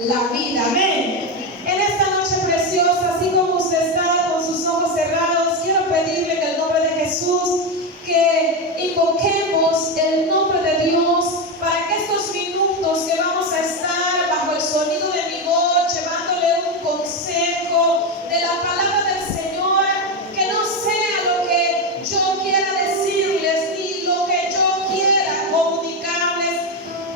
la vida. Amén. En esta noche preciosa, así como usted está con sus ojos cerrados, quiero pedirle en el nombre de Jesús que invoquemos el nombre de Dios para que estos minutos que vamos a estar bajo el sonido de mi voz, llevándole un consejo de la palabra del Señor, que no sea lo que yo quiera decirles ni lo que yo quiera comunicarles,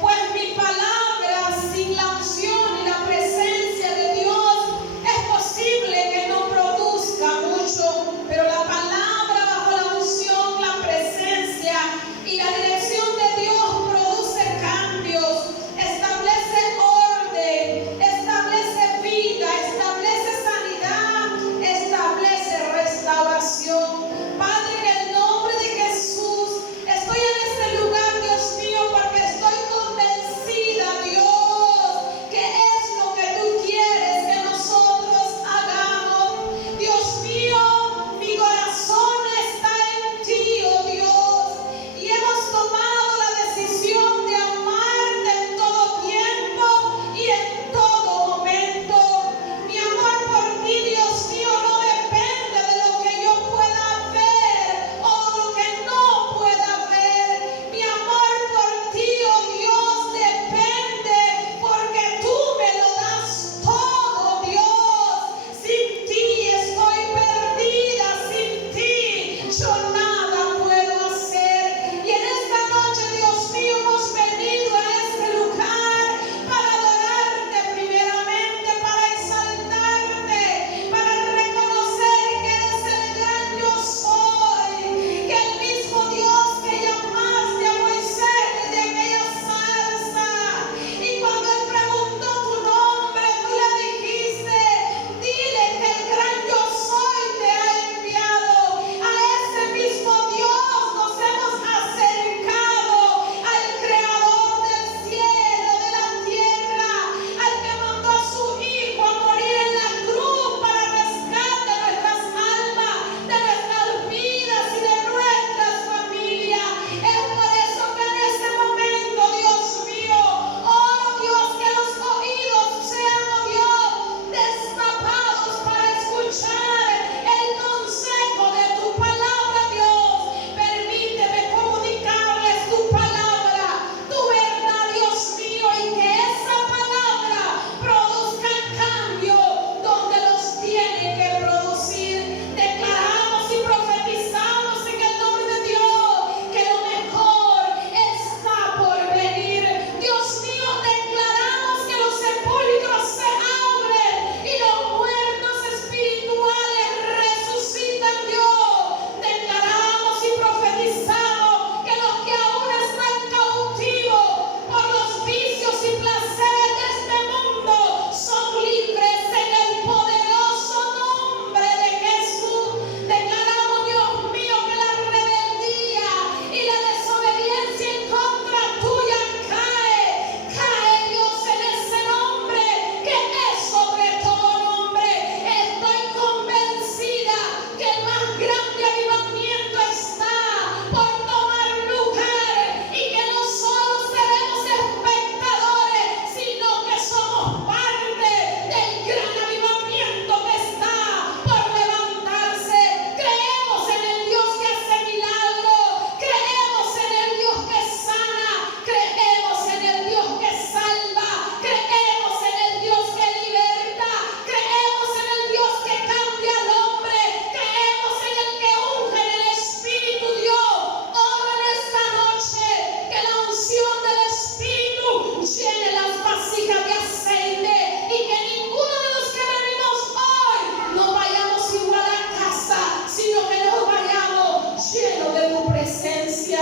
pues mi palabra sin la unción y la presencia de Dios es posible que no produzca mucho, pero la palabra bajo la unción, la presencia y la dirección de Dios produce cambios, establece orden, establece vida, establece sanidad, establece restauración. Padre, en el nombre de Jesús, estoy en este lugar, Dios mío, porque estoy convencida, Dios, que es lo que tú quieres que nosotros hagamos. Dios mío, mi corazón está en ti, oh Dios, y hemos tomado la decisión de amarte en todo tiempo y en todo momento. Mi amor por ti, Dios mío, no depende de lo que yo pueda ver o lo que no pueda ver. Mi amor por ti, oh Dios, depende porque tú me lo das todo, Dios. Sin ti estoy perdida, sin ti yo nada puedo hacer. Y en esta noche, Dios mío, hemos venido a este lugar para adorarte primeramente, para exaltarte, para reconocer que eres el gran yo soy, que el mismo Dios que llamaste a Moisés de aquella zarza, y cuando él preguntó tu nombre, tú le dijiste: dile que el gran yo soy te ha enviado. A ese mismo Dios nos hemos acercado, al creador del cielo, de la tierra, al que mandó a su Hijo a morir en la cruz para rescate de nuestras almas, de nuestras vidas y de nuestras familias. Es por eso que en este momento, Dios mío, oro, Dios, que los oídos sean, oh Dios, destapados para escuchar el consejo de tu palabra, Dios. Permíteme comunicarles tu palabra, tu verdad, Dios mío, y que esa palabra produzca cambio donde los tiene que producir. Declaramos y profetizamos en el nombre de Dios que lo mejor está por venir. Dios mío, declaramos que los sepulcros se abren y los muertos espirituales resucitan, Dios. Declaramos y profetizamos que los que aún están cautivos por los vicios y placeres de este mundo son libres en el poderoso nombre de Jesús. Declaramos, Dios mío, que la rebeldía y la desobediencia en contra tuya cae, Dios, en ese nombre que es sobre todo nombre. Estoy convencida que el más grande avivamiento está por tomar lugar y que no solo seremos espectadores, sino que somos parte del gran avivamiento que está por levantarse. Creemos en el Dios que hace milagros, creemos en el Dios que sana, creemos en el Dios que salva, creemos en el Dios que liberta, creemos en el Dios que cambia al hombre, creemos en el que unge en el Espíritu. Dios, ora en esta noche que la unción del Espíritu llene las vasijas de aceite y que ninguno de los que venimos hoy no vayamos igual a casa, sino que nos vayamos llenos de tu presencia.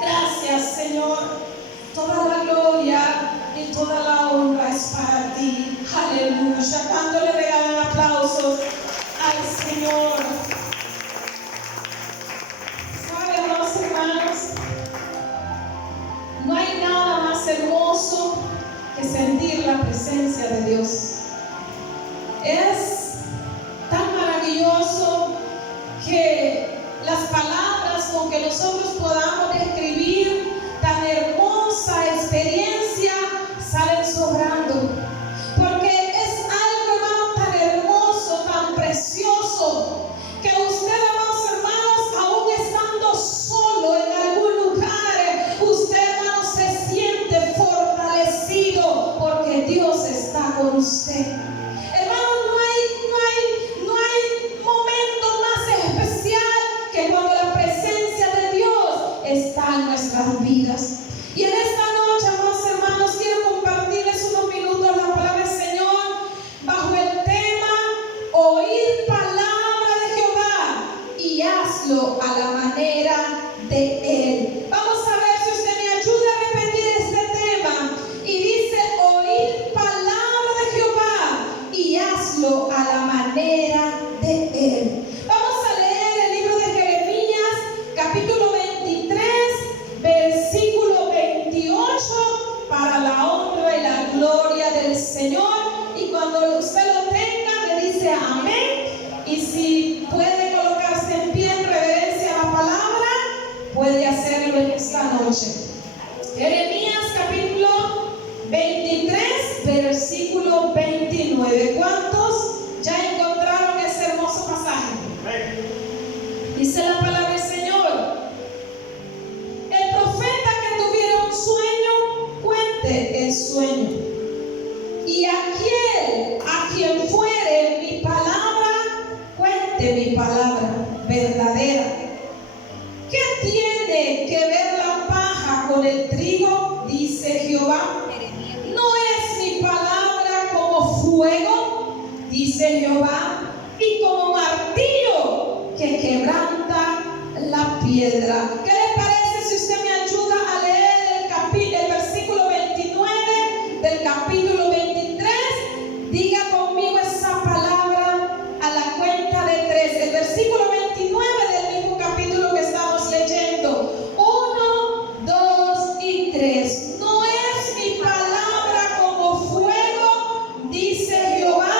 Gracias, Señor. Toda la gloria y toda la honra es para ti. Aleluya. Cuando le regalan aplausos al Señor. ¿Saben, amados hermanos? No hay nada más hermoso que sentir la presencia de Dios. Es tan maravilloso que las palabras con que nosotros podamos describir tan hermosa experiencia salen sobrando. usted. Hermano, no hay momento más especial que cuando la presencia de Dios está en nuestras vidas. Y en esta noche, amados hermanos, quiero compartirles unos minutos la palabra del Señor bajo el tema oír palabra de Jehová y hazlo a la manera de Él. Vamos a ver si usted me ayuda a repetir este tema. Y dice oír palabra de Jehová y hazlo a la manera de Él. Vamos a leer el libro de Jeremías, capítulo 23, versículo 28, para la honra y la gloria del Señor. Y cuando usted lo tenga, me dice amén. Y si puede colocarse en pie en reverencia a la palabra, puede hacerlo en esta noche. Jeremías capítulo 23, versículo 29. ¿Cuántos ya encontraron ese hermoso pasaje? Dice la palabra del Señor: el profeta que tuviera un sueño, cuente el sueño. Y aquel a quien fuere mi palabra, cuente mi palabra verdadera. ¿Qué tiene que ver la paja con el trigo? Dice Jehová. ¿No es mi palabra como fuego? Dice Jehová. Y como martillo que quebranta la piedra. ¿Qué le parece si usted me ayuda a leer el versículo 29 del capítulo 23? Diga conmigo esa palabra a la cuenta de 3. El versículo 29 del mismo capítulo que estamos leyendo. 1, 2 y 3. No es mi palabra como fuego, dice Jehová,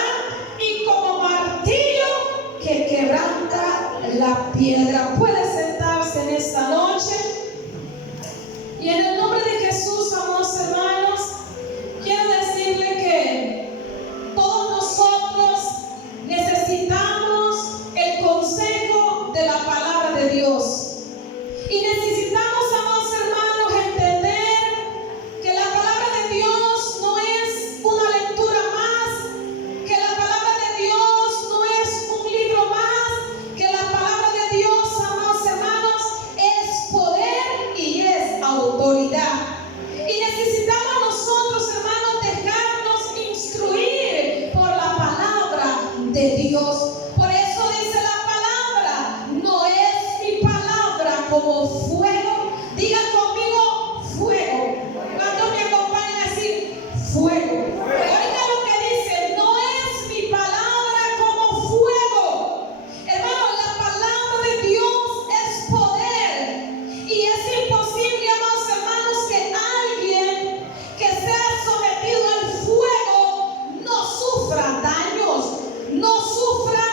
y como martillo que quebranta la piedra. Puede sentarse en esta noche. Y en el nombre de Jesús, amados hermanos, quiero decirle que todos nosotros necesitamos el consejo de la palabra de Dios. Y necesitamos, amados hermanos, entender que la palabra de Dios no es una lectura más, que la palabra de Dios no es un libro más, que la palabra de Dios, amados hermanos, es poder y es autoridad. Y necesitamos nosotros, hermanos, dejarnos instruir por la palabra de Dios. Por eso dice la palabra: no es mi palabra como fuego. Diga conmigo fuego. ¿Cuántos me acompañan a decir fuego? Oiga lo que dice: no es mi palabra como fuego. Hermano, la palabra de Dios es poder. Y es imposible, amados hermanos, que alguien que sea sometido al fuego no sufra daños, no sufra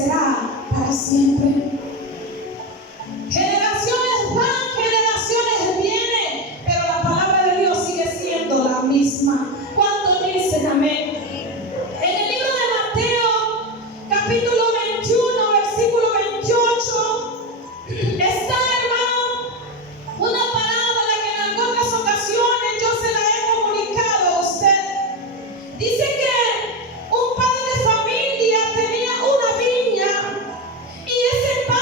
permanecerá para siempre. Generaciones van, generaciones vienen, pero la palabra de Dios sigue siendo la misma. ¿Cuántos dicen amén? En el libro de Mateo, capítulo 21, versículo 28, está, hermano, una parábola que en algunas ocasiones yo se la he comunicado a usted. Dice que un padre de familia tenía una viña y ese padre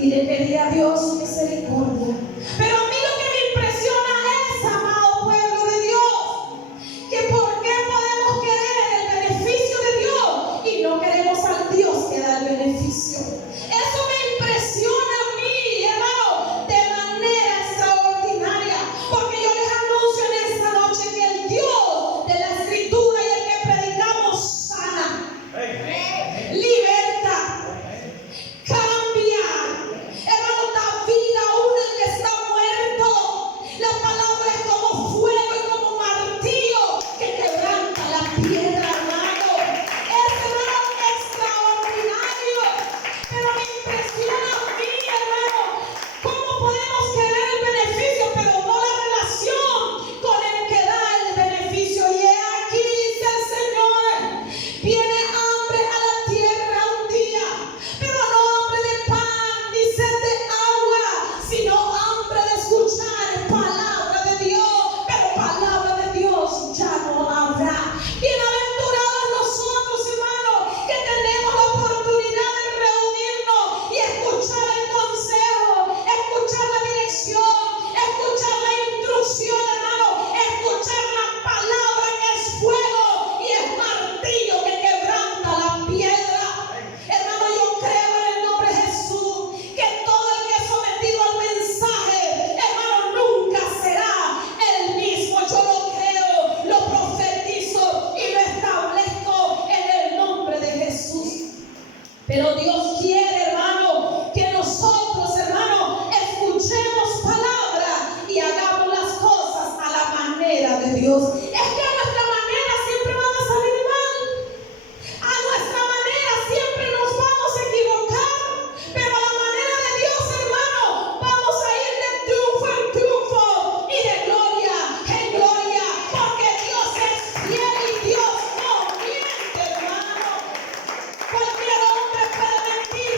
y le pedí a Dios misericordia. Pero a mí lo que me impresiona es, amado pueblo de Dios, que por qué podemos querer el beneficio de Dios y no queremos al Dios que da el beneficio. Eso me impresiona a mí, hermano, de manera extraordinaria, porque yo les anuncio en esta noche que el Dios de la Escritura y el que predicamos sana, liberta, cambia, hermano, da vida aún al que está muerto. La palabra es como fuego y como martillo que quebranta la piedra, hermano. Es, hermano, extraordinario. Pero me impresiona a mí, hermano, cómo podemos querer el beneficio, pero no la relación con el que da el beneficio. Y he aquí, dice el Señor, viene hambre a la tierra un día, pero no hambre de pan ni sed de agua, sino hambre de escuchar palabra de Dios. Pero palabra de Dios ya no habrá. Bienaventurados nosotros, hermanos, que tenemos la oportunidad de reunirnos y escuchar el consejo, escuchar la dirección, escuchar la instrucción, hermano, escuchar la palabra que es fuego y es martillo que quebranta la piedra. Hermano, yo creo en el nombre de Jesús que todo el que es sometido al mensaje, hermano, nunca será el mismo. Yo lo creo, lo profetizo y lo establezco en el nombre de Jesús. Pero Dios quiere, hermano, que nosotros, hermano, escuchemos palabra y hagamos las cosas a la manera de Dios. Es que a nuestra manera siempre van a salir mal. A nuestra manera siempre nos vamos a equivocar. Pero a la manera de Dios, hermano, vamos a ir de triunfo en triunfo y de gloria en gloria. Porque Dios es fiel y Dios no miente, hermano. Cualquier hombre puede mentir,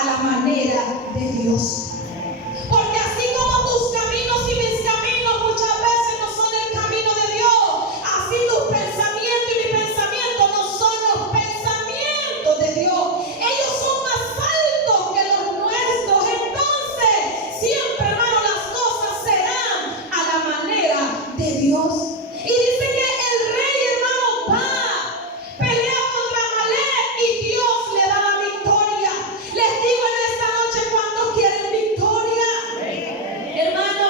a la manera de Dios. Porque así como tus caminos y mis caminos muchas veces no son el camino de Dios, así tus pensamientos y mi pensamiento no son los pensamientos de Dios. Ellos son más altos que los nuestros. Entonces, siempre, hermano, las cosas serán a la manera de Dios. Y dice que el rey, hermano, va, pelea contra Amalek y Dios le da la victoria. Les digo en esta noche, ¿cuántos quieren victoria? Hermano,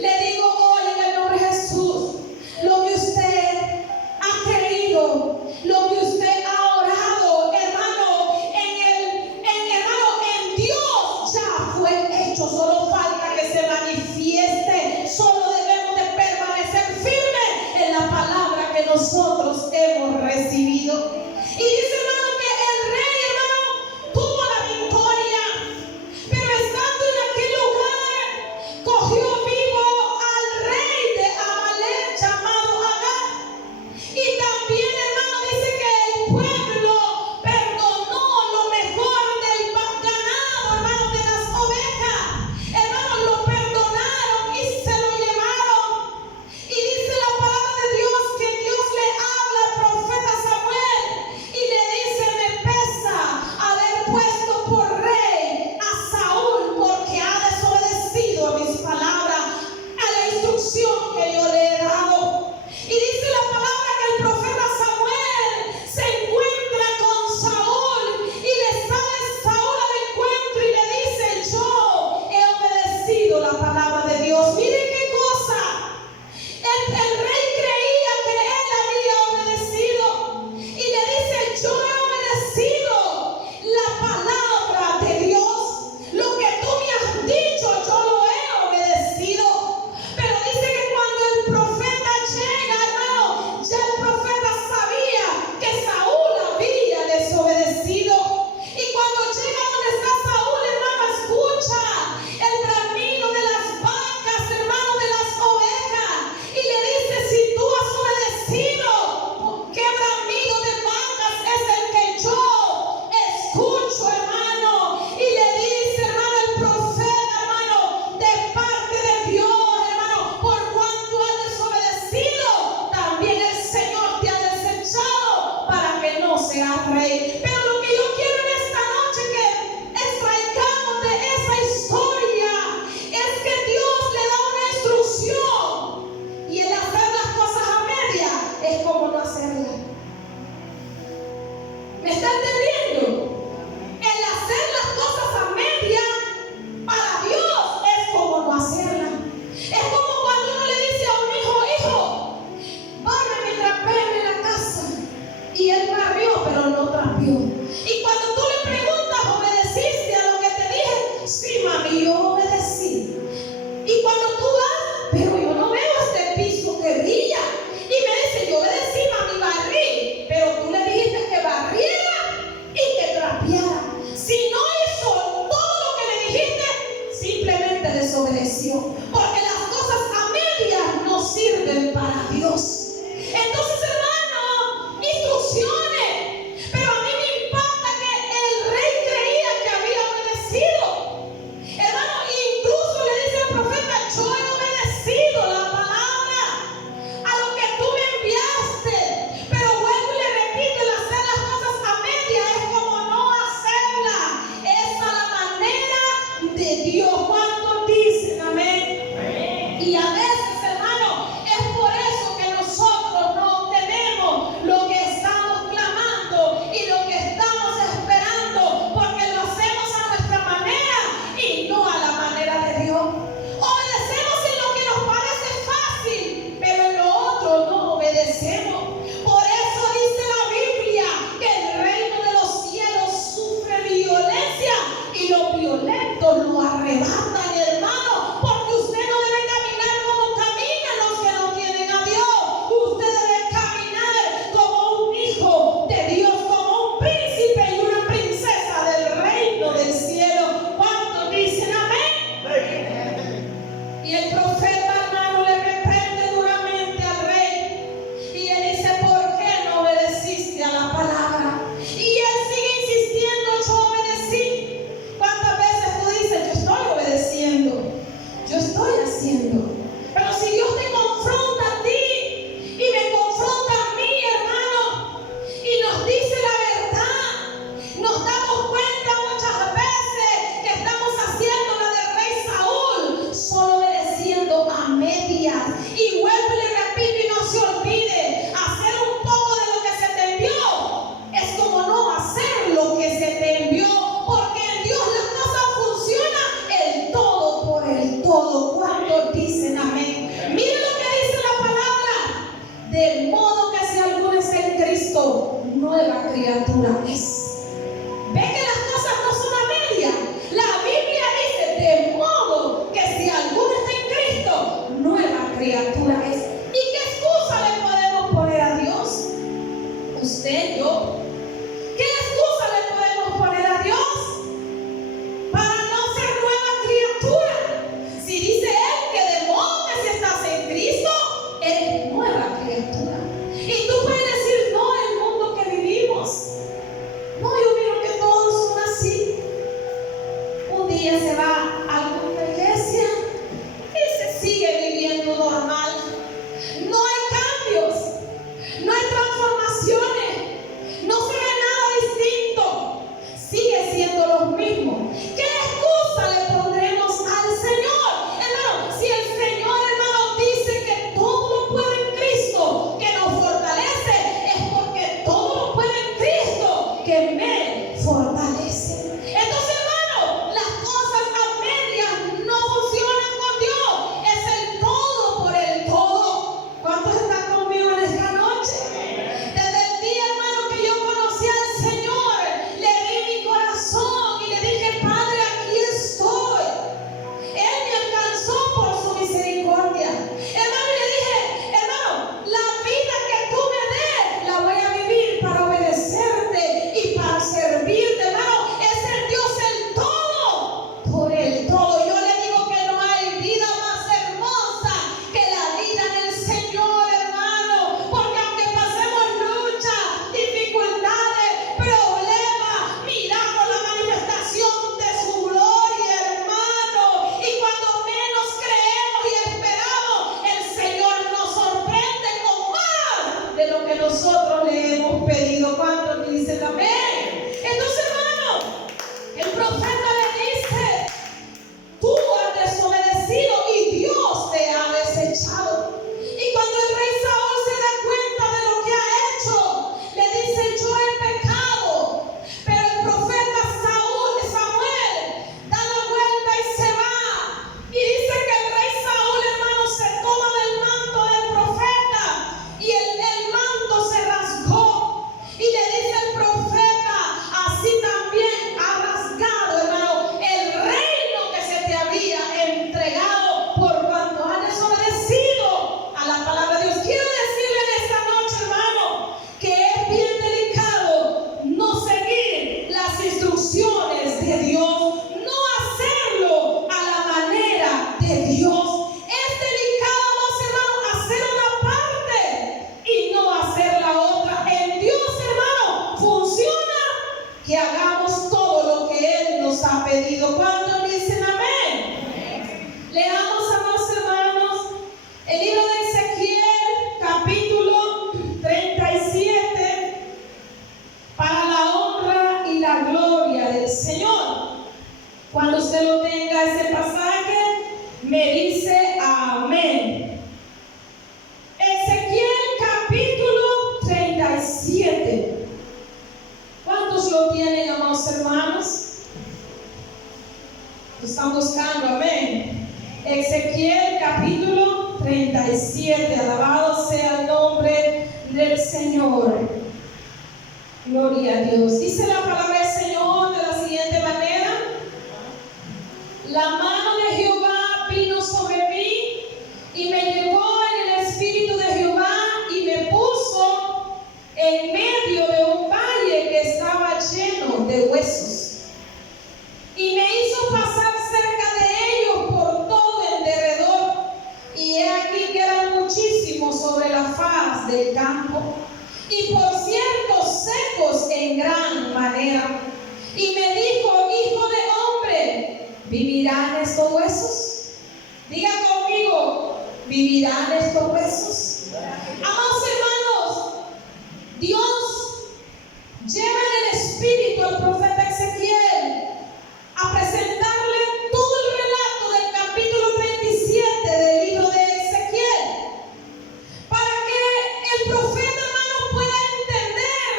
le digo hoy en el nombre de Jesús, lo que usted ha creído, lo que usted ha orado, hermano, en Dios ya fue hecho. Solo falta que se manifieste. Solo debemos de permanecer firmes en la palabra que nosotros hemos recibido. Y dice, hermano, que el rey, hermano, tuvo la victoria, pero estando en aquel lugar, cogió vivo al rey de Amalek llamado Agag. Y también, hermano, dice que el pueblo perdonó lo mejor del ganado, hermano, de las ovejas. Hermano, lo perdonaron y se lo llevaron. Y dice la palabra de Dios que Dios le habla al profeta Samuel y le dice: me pesa haber puesto por rey a Saúl, porque ha desobedecido a mis palabras, a la instrucción que yo le he dado. Y dice la palabra que el profeta Samuel se encuentra con Saúl y le sale Saúl al encuentro y le dice: yo he obedecido la palabra de Dios. Miren qué cosa. El rey creía que él había obedecido y le dice: yo he obedecido la palabra de Dios. Lo que tú me has dicho, yo lo he obedecido. Pero dice que cuando el profeta llega, hermano, ya el profeta sabía que Saúl había desobedecido. Y cuando llega donde está Saúl, hermano, escucha el bramido de las vacas, hermano, de las ovejas. Y le dice: si tú has obedecido, ¿qué bramido de vacas es el que yo escucho, hermano? Y le dice, hermano, el profeta, hermano, de parte de Dios, hermano, por cuanto has desobedecido, también el Señor te ha desechado para que no seas rey. Pero lo que yo quiero en esta noche que extraigamos de esa historia es que Dios le da una instrucción, y el hacer las cosas a media es como no hacerlas. ¿Me está entendiendo? El hacer las cosas a media para Dios es como no hacerlas. Es como cuando uno le dice a un hijo: hijo, bárreme y trapéeme la casa. Y él barrió, pero no trapeó. nueva criatura es. Ve que las cosas no son a media. La Biblia dice, de modo que si alguno está en Cristo, nueva criatura es. ¿Y qué excusa le podemos poner a Dios? Usted, yo. ¿Qué excusa le podemos poner a Dios para no ser nueva criatura? Si dice Él que de modo que si estás en Cristo, eres nueva criatura. Y tú puedes decir, no, el mundo que vivimos. No, yo miro que todos son así. Un día se va a alguna iglesia y se sigue viviendo normal. No hay cambios, no hay transformaciones, no se ve nada distinto. Sigue siendo lo mismo. ¿Qué excusa le pondremos al Señor? Hermano, si el Señor, hermano, dice que todo lo puede en Cristo, que nos fortalece, es porque todo lo puede en Cristo, que me fortalece. Entonces, hermano, las cosas a medias no funcionan con Dios. Es el todo por el todo. ¿Cuántos están conmigo en esta noche? Desde el día, hermano, que yo conocí al Señor, le di mi corazón y le dije, Padre, aquí estoy. Él me alcanzó por su misericordia. Hermano, le dije, hermano, la vida que tú me des, la voy a vivir para obedecerte y para servirte, hermano. Es el Dios el todo por el todo. Yo le digo que no hay vida más hermosa que la vida en el Señor, hermano. Porque aunque pasemos luchas, dificultades, problemas, miramos la manifestación de su gloria, hermano. Y cuando menos creemos y esperamos, el Señor nos sorprende con más de lo que nosotros le hemos pedido. ¿Cuántos me dicen amén? Entonces, hermano, el profeta le dice, tú has desobedecido y Dios te ha desechado. Y cuando el rey Saúl se da cuenta de lo que ha hecho, le dice, yo he pecado. Pero el profeta Samuel da la vuelta y se va. Y dice que el rey Saúl, hermano, se toma del manto del profeta y el manto se rasgó. Y le dice el profeta, así también ha rasgado, hermano, el reino que se te había entregado por cuanto has desobedecido a la palabra de Dios. Quiero decirle en esta noche, hermano, que es bien delicado no seguir las instrucciones de Dios, no hacerlo a la manera de Dios. Es delicado, hermano, hacer una parte y no hacer la otra. En Dios, hermano, funciona que hagamos todo lo que Él nos ha pedido. ¿Cuántos dicen amén? Leamos, amados hermanos, el libro de Ezequiel, capítulo 37, para la honra y la gloria del Señor. Cuando usted lo tenga ese pasaje, me dice amén. Ezequiel, capítulo 37. ¿Cuántos lo tienen, amados hermanos? Lo están buscando, amén. Ezequiel, capítulo 37. Alabado sea el nombre del Señor. Gloria a Dios. Dice la palabra del Señor de la siguiente manera: la mano de Jehová vino sobre mí y me llevó en el espíritu de Jehová y me puso en medio de un valle que estaba lleno de huesos. Y me hizo pasar cerca de ellos por todo el derredor. Y he aquí que eran muchísimos sobre la faz del campo, y por cierto secos en gran manera. Y me dijo, hijo de hombre, ¿vivirán estos huesos? Diga conmigo, ¿vivirán estos huesos? Amados hermanos, Dios lleva en el espíritu al profeta Ezequiel a presentarle todo el relato del capítulo 37 del libro de Ezequiel, para que el profeta, hermano, pueda entender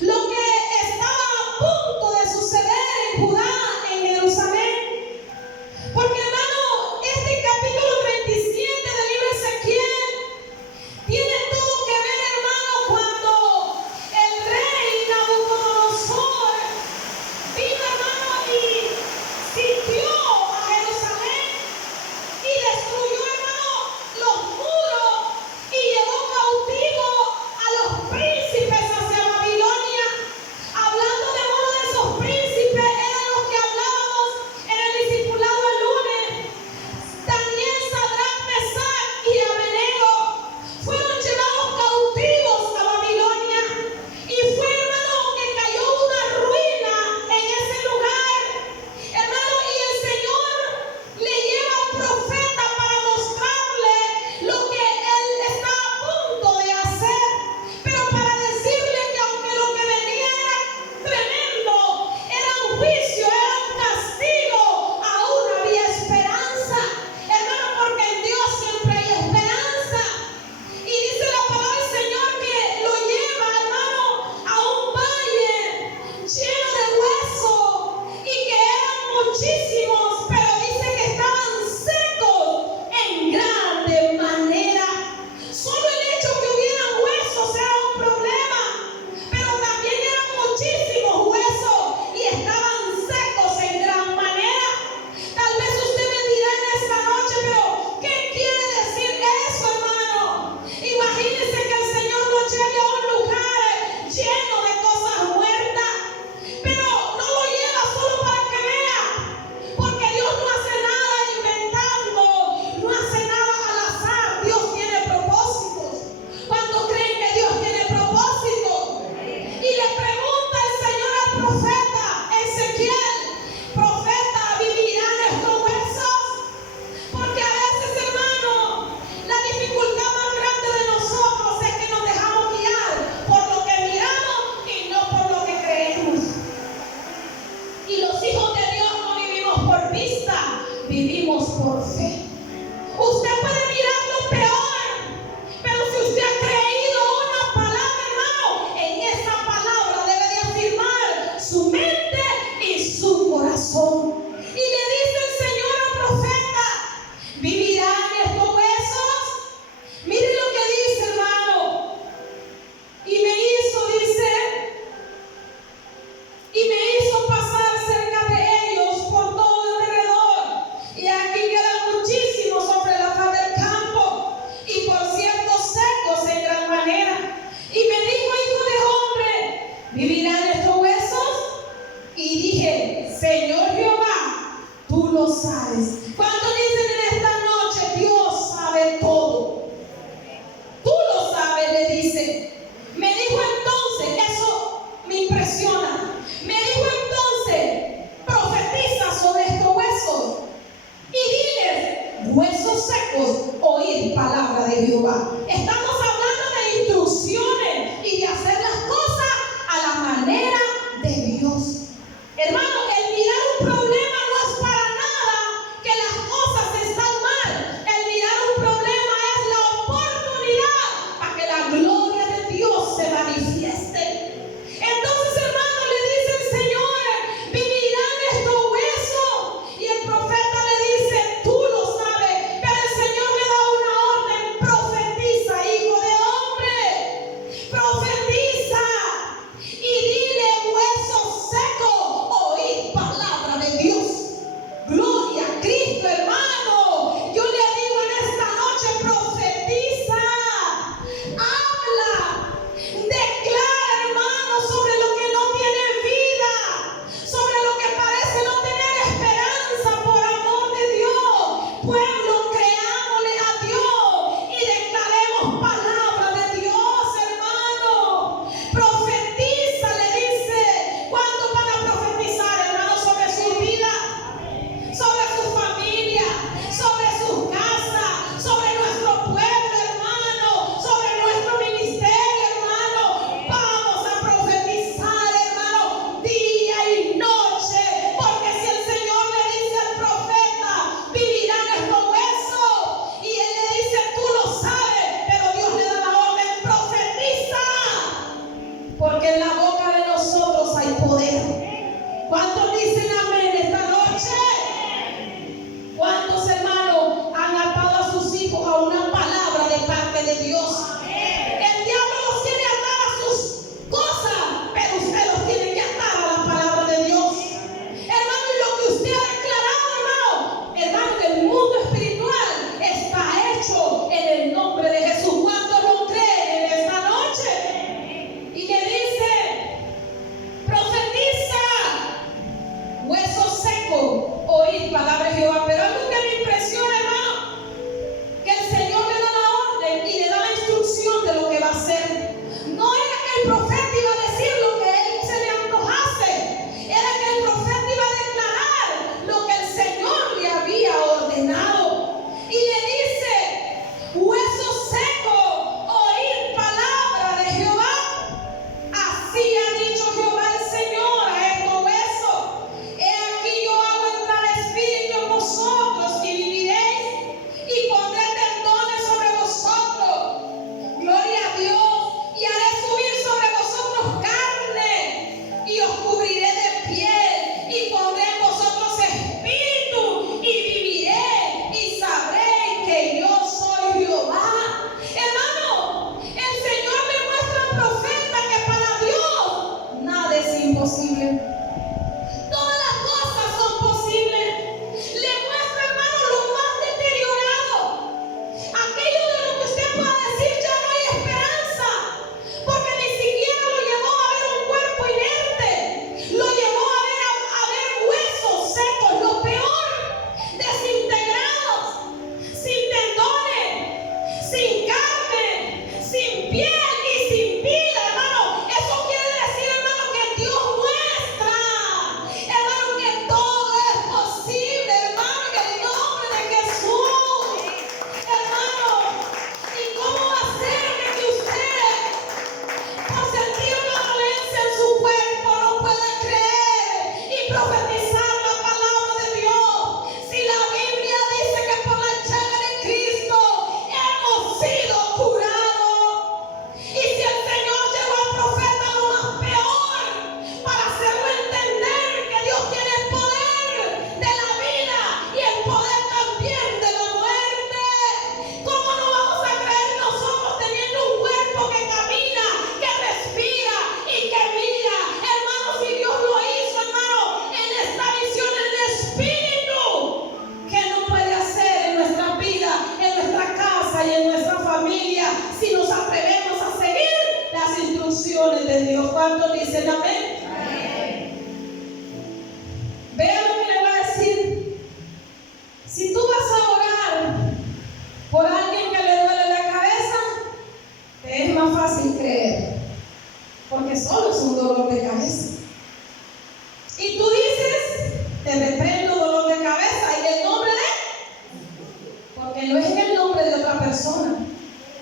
lo que estaba a punto de suceder en Judá, en Jerusalén. Porque, hermano, este capítulo 37 del libro de Ezequiel tiene todo que ver, hermano, cuando el rey instrucciones de Dios. ¿Cuántos dicen amén? Vean lo que le voy a decir. Si tú vas a orar por alguien que le duele la cabeza, te es más fácil creer, porque solo es un dolor de cabeza. Y tú dices, te reprendo dolor de cabeza en el nombre de, porque no es en el nombre de otra persona,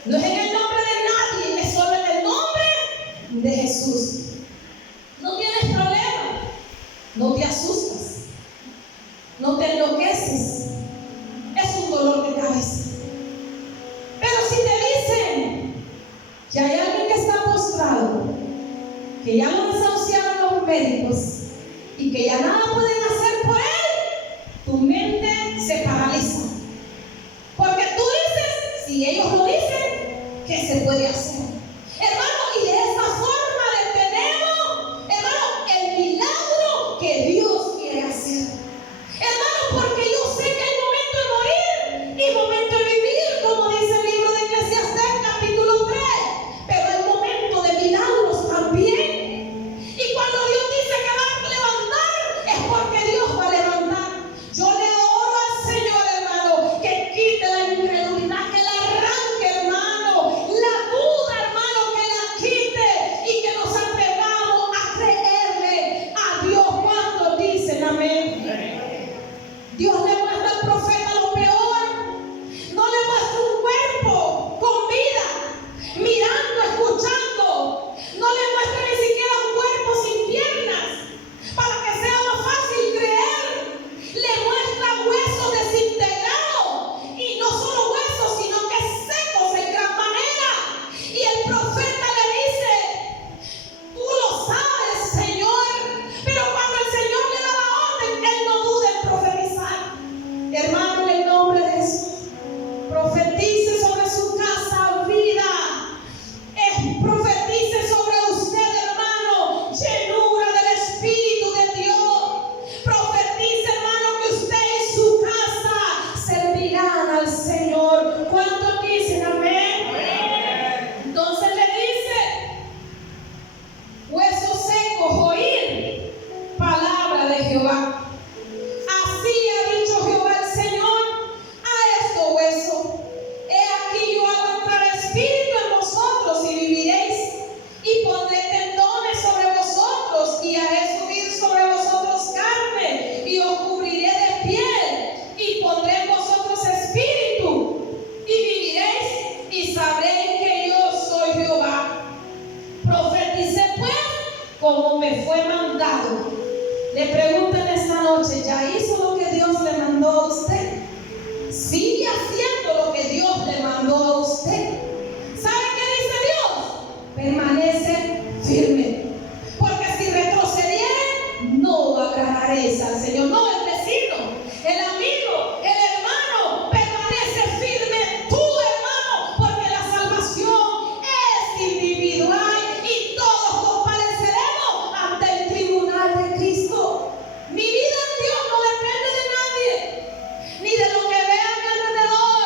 no es en el nombre de nadie, es solo en el nombre de Jesús. No tienes problema, no te asustas, no te enloqueces, es un dolor de cabeza. Pero si te dicen que hay alguien que está postrado, que ya lo desahuciaron los médicos y que ya nada pueden hacer por él, tu mente se paraliza. Porque tú dices, si ellos lo dicen, ¿qué se puede hacer? Hermano, y de esta forma detenemos, hermano, el milagro que Dios quiere hacer. Hermano, porque yo sé que hay momento de morir y momento de vivir, como dice el libro de Eclesiastés capítulo 3, pero hay momento de milagros también. Y cuando Dios dice que va a levantar, es porque Dios va a levantar. Yo le oro al Señor, hermano, que quite la incredulidad, que la arranque, hermano, la duda, hermano, que la quite y que nos atrevamos a creerle a Dios. ¿Cuántos dicen amén? Dios le muestra al profeta lo peor, no le muestra un cuerpo con vida, mirando, escuchando, no le muestra ni siquiera un cuerpo sin piernas, para que sea más fácil creer. Le muestra huesos desintegrados, y no solo huesos, sino que secos en gran manera. Y el profeta le dice, tú lo sabes, Señor. Pero cuando el Señor le da la orden, él no duda en profetizar. Hermano, en el nombre de Jesús, profetice sobre su casa vida. Profetice sobre usted, hermano, llenura del Espíritu de Dios. Profetice, hermano, que usted y su casa servirán al Señor. ¿Cuántos dicen amén? Entonces le dice, huesos secos, oír palabra de Jehová. Así ha dicho Jehová el Señor a estos huesos: he aquí yo hago entrar espíritu en vosotros y viviréis, y pondré tendones sobre vosotros y haré subir sobre vosotros carne y os cubriré de piel y pondré en vosotros espíritu y viviréis y sabréis que yo soy Jehová. Profeticé pues como me fue mandado. Le pregunto en esta noche, ¿ya hizo lo que Dios le mandó a usted? ¿Sigue haciendo lo que Dios le mandó a usted? ¿Sabe qué dice Dios? Permanece firme. Porque si retrocediere, no agradaréis al Señor. No, el vecino, el amigo, el hermano, permanece firme tú, hermano, porque la salvación es individual y todos compareceremos ante el tribunal de Cristo. Mi vida en Dios no depende de nadie, ni de lo que vea a mi alrededor,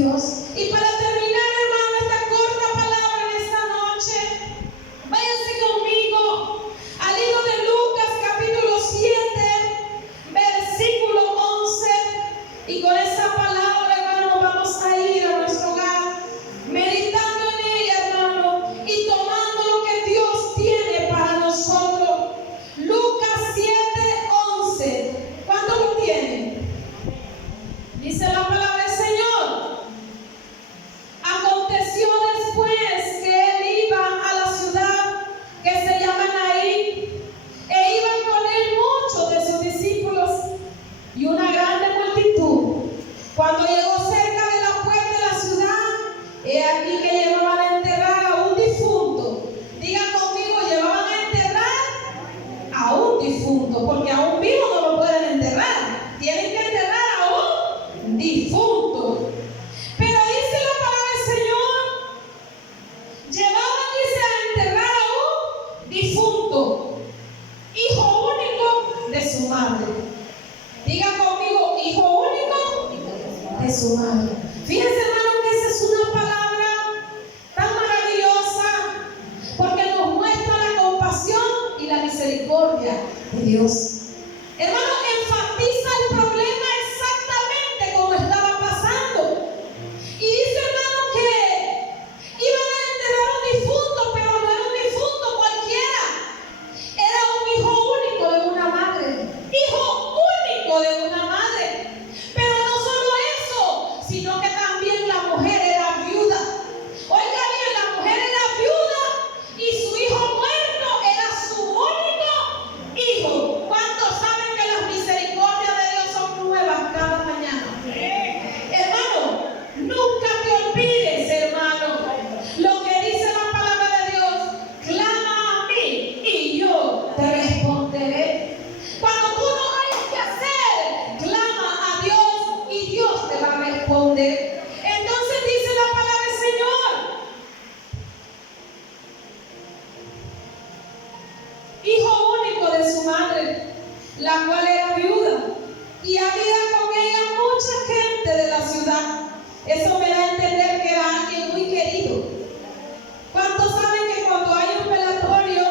Dios. Y para terminar, hermano, esta corta palabra en esta noche, váyanse conmigo al libro de Lucas, capítulo 7, versículo 11. Y con esa palabra, hermano, nos vamos a ir a nuestro hogar, meditando en ella, hermano, y tomando lo que Dios tiene para nosotros. Lucas 7, 11. ¿Cuánto lo tienen? Dice la palabra del Señor. Aconteció después que él iba a la ciudad que se llama Naín, e iban con él muchos de sus discípulos y una grande multitud. Cuando llegó cerca de la puerta de la ciudad, he aquí que llevaban a enterrar a un difunto. Diga conmigo, llevaban a enterrar a un difunto, porque a un vivo no lo pueden enterrar. Tienen que enterrar a un difunto. Pero dice la palabra del Señor, llevaban, dice, a enterrar a un difunto, hijo único de su madre. Diga conmigo, hijo único de su madre. Fíjense, hermano, que esa es una palabra tan maravillosa, porque nos muestra la compasión y la misericordia de Dios. Hermano, enfatiza el problema exactamente como estaba pasando. Y dice, hermano, que iban a enterrar a un difunto, pero no era un difunto cualquiera. Era un hijo único de una madre. Hijo único de una madre. Pero no solo eso, sino que también la mujer era viuda. Oiga bien, la mujer era viuda y su hijo muerto era su único hijo. ¿Cuántos saben que las misericordias de Dios son nuevas cada mañana? Hermano, nunca te olvides, hermano, lo que dice la palabra de Dios: clama a mí y yo te responderé. Cuando tú no hayas que hacer, clama a Dios y Dios te va a responder. Entonces dice la palabra del Señor: hijo único de su madre, la cual era viuda, y había con ella mucha gente de la ciudad. Eso me da a entender que era alguien muy querido. ¿Cuántos saben que cuando hay un velatorio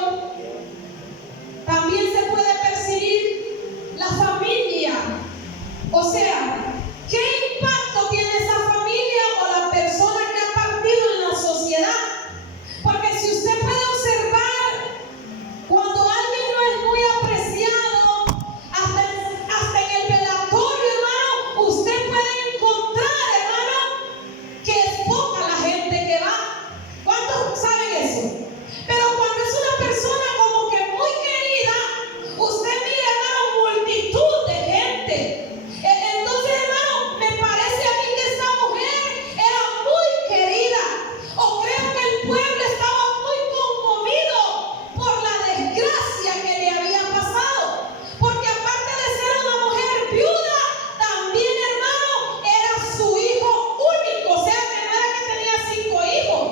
también se puede percibir la familia? O sea, ¿qué impacto tiene esa familia o la persona que ha partido en la sociedad? Porque si usted puede observar, cuando alguien no es muy apreciado, hasta en el velatorio, hermano, usted puede encontrar, hermano, que es poca la gente que va. ¿Cuántos saben eso? Pero cuando es una persona como que muy querida, usted mira, hermano, multitud de gente. Entonces, hermano, me parece a mí que esta mujer era muy querida. O creo que el pueblo estaba muy conmovido por la desgracia que le había pasado. Porque aparte de ser una mujer viuda, también, hermano, era su hijo único. O sea, que no era que tenía 5 hijos,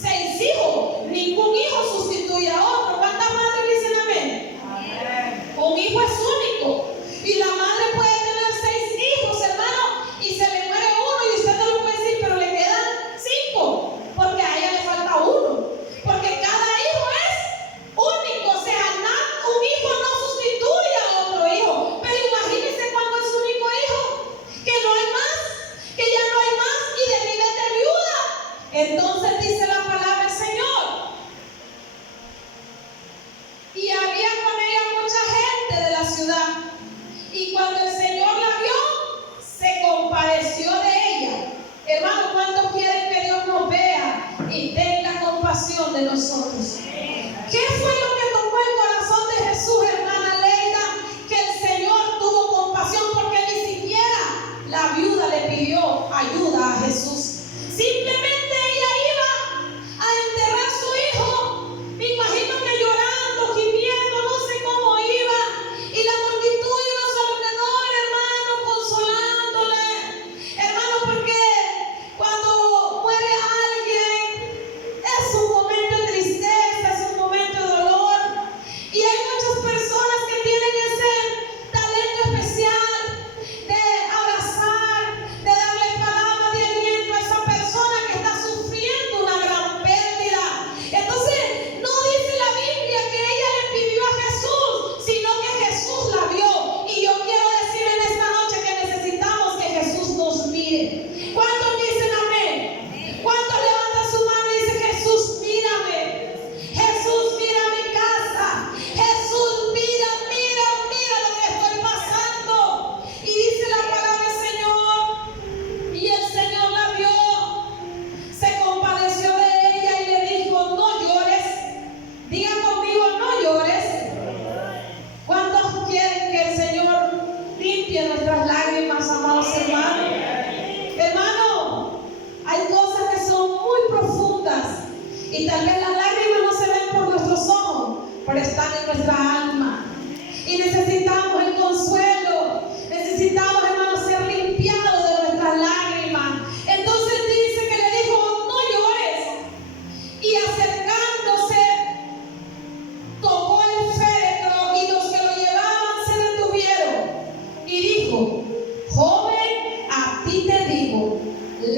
6 hijos. Ningún hijo sustituye a otro. ¿Cuántas madres dicen amén? Un hijo es único. Y la madre puede tener 6 hijos, hermano, y se le muere uno y usted no lo puede decir, pero le quedan 5, porque a ella le falta uno. Porque cada hijo es único. O sea, un hijo no sustituye a otro hijo. Pero imagínense cuando es un único hijo, que no hay más, que ya no hay más y de nivel de viuda. Entonces dice la palabra del Señor: y había con ella mucha gente de la ciudad. Y cuando el Señor la vio, se compadeció de ella. Hermano, ¿cuántos quieren que Dios nos vea y tenga compasión de nosotros? ¿Qué fue lo que tocó el corazón de Jesús, hermana Leida? Que el Señor tuvo compasión, porque ni siquiera la viuda le pidió ayuda a Jesús. Simplemente ella iba a enterrar a su hijo. Me imagino que llorando, gimiendo, no sé cómo iba. Y la multitud iba a su alrededor, hermano, consolándole. Hermano, porque cuando muere alguien es un momento de tristeza, es un momento de dolor. Y hay muchas personas que tienen ese talento especial de abrazar, de darle palabras de aliento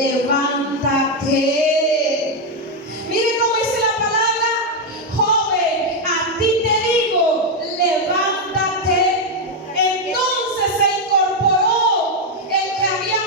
levántate. Mire cómo dice la palabra, joven, a ti te digo, levántate. Entonces se incorporó el que había